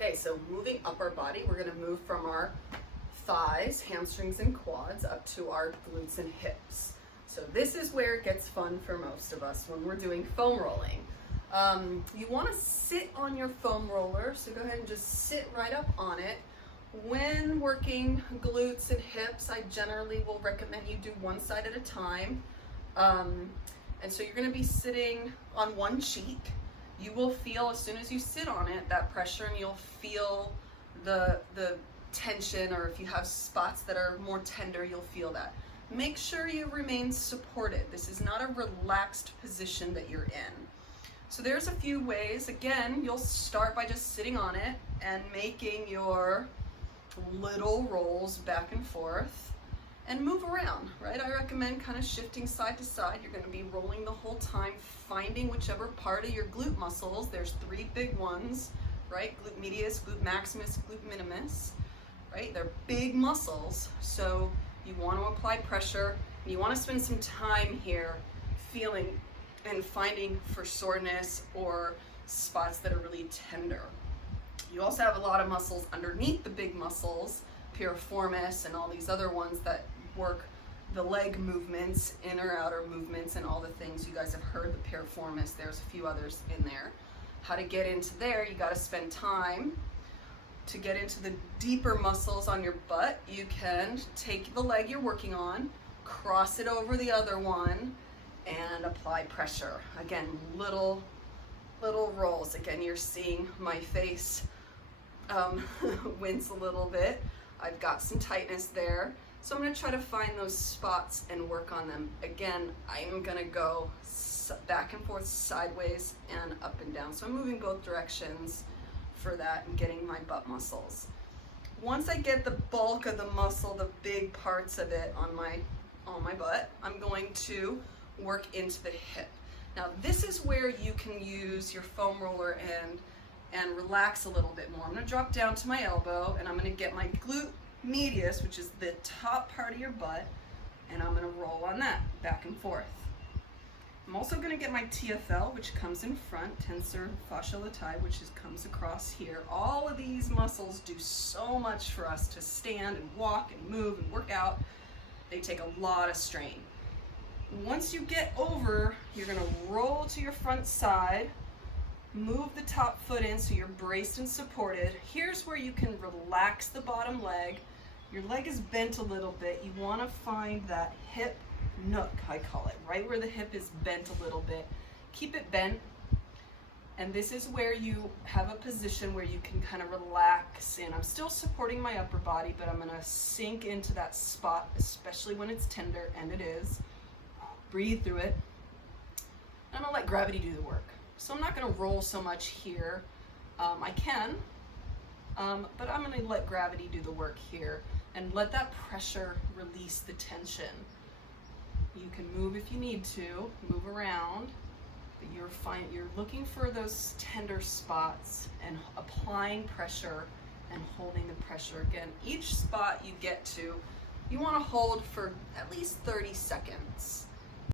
Okay, so moving up our body, we're gonna move from our thighs, hamstrings, and quads up to our glutes and hips. So this is where it gets fun for most of us when we're doing foam rolling. You wanna sit on your foam roller, so go ahead and just sit right up on it. When working glutes and hips, I generally will recommend you do one side at a time. And so you're gonna be sitting on one cheek. You will feel, as soon as you sit on it, that pressure, and you'll feel the tension, or if you have spots that are more tender, you'll feel that. Make sure you remain supported. This is not a relaxed position that you're in. So there's a few ways. Again, you'll start by just sitting on it and making your little rolls back and forth and move around, right? I recommend kind of shifting side to side. You're gonna be rolling the whole time, finding whichever part of your glute muscles. There's three big ones, right? Glute medius, glute maximus, glute minimus, right? They're big muscles. So you want to apply pressure, and you want to spend some time here feeling and finding for soreness or spots that are really tender. You also have a lot of muscles underneath the big muscles, piriformis and all these other ones that work the leg movements, inner outer movements, and all the things you guys have heard, the piriformis. There's a few others in there. How to get into there, you got to spend time. To get into the deeper muscles on your butt, you can take the leg you're working on, cross it over the other one, and apply pressure. Again, little rolls. Again, you're seeing my face wince a little bit. I've got some tightness there. So I'm gonna try to find those spots and work on them. Again, I'm gonna go back and forth, sideways and up and down. So I'm moving both directions for that and getting my butt muscles. Once I get the bulk of the muscle, the big parts of it on my butt, I'm going to work into the hip. Now this is where you can use your foam roller and relax a little bit more. I'm gonna drop down to my elbow, and I'm gonna get my glute medius, which is the top part of your butt, and I'm gonna roll on that back and forth. I'm also going to get my TFL, which comes in front, tensor fascia latae, which comes across here. All of these muscles do so much for us to stand and walk and move and work out. They take a lot of strain. Once you get over, you're going to roll to your front side, move the top foot in so you're braced and supported. Here's where you can relax the bottom leg. Your leg is bent a little bit. You want to find that hip nook, I call it, right where the hip is bent a little bit. Keep it bent, and this is where you have a position where you can kind of relax in. I'm still supporting my upper body, but I'm gonna sink into that spot, especially when it's tender, and it is. Breathe through it. I'm gonna let gravity do the work. So I'm not gonna roll so much here. I can, but I'm gonna let gravity do the work here and let that pressure release the tension. You can move if you need to, move around, but you're looking for those tender spots and applying pressure and holding the pressure. Again, each spot you get to, you want to hold for at least 30 seconds.